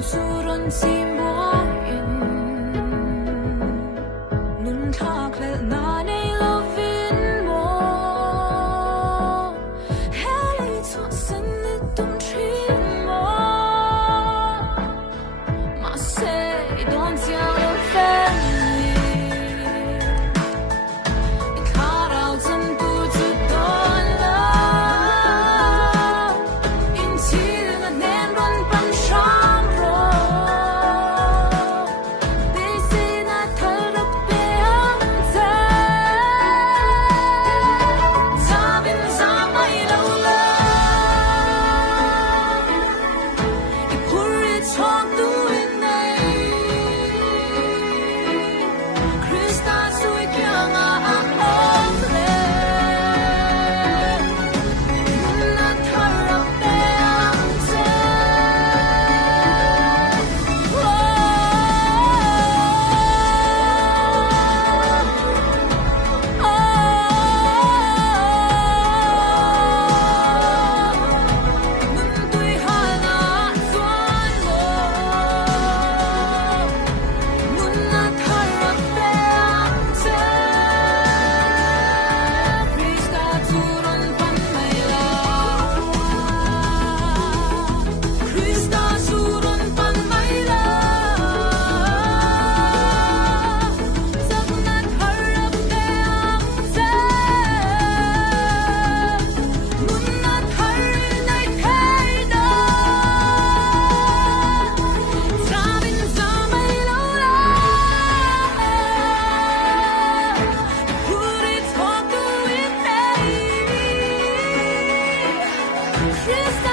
turon si moyen nun thakle na nei lovin mo heli to sen tum trin mo ma say don't you family it cut out and put it on love into the name run pan sham ro they say that cut up the answer sabin sa mai lo la it put it talk to in Krista sui kyanga ang onle na tharap te ante nun tui hana chuan lo nun na tharap te ante Krista turon pan mai la Krista turon pan mai la sak na tharap te ante nun na thar nai thai da sabin sa mai lo la put it talk to it Krista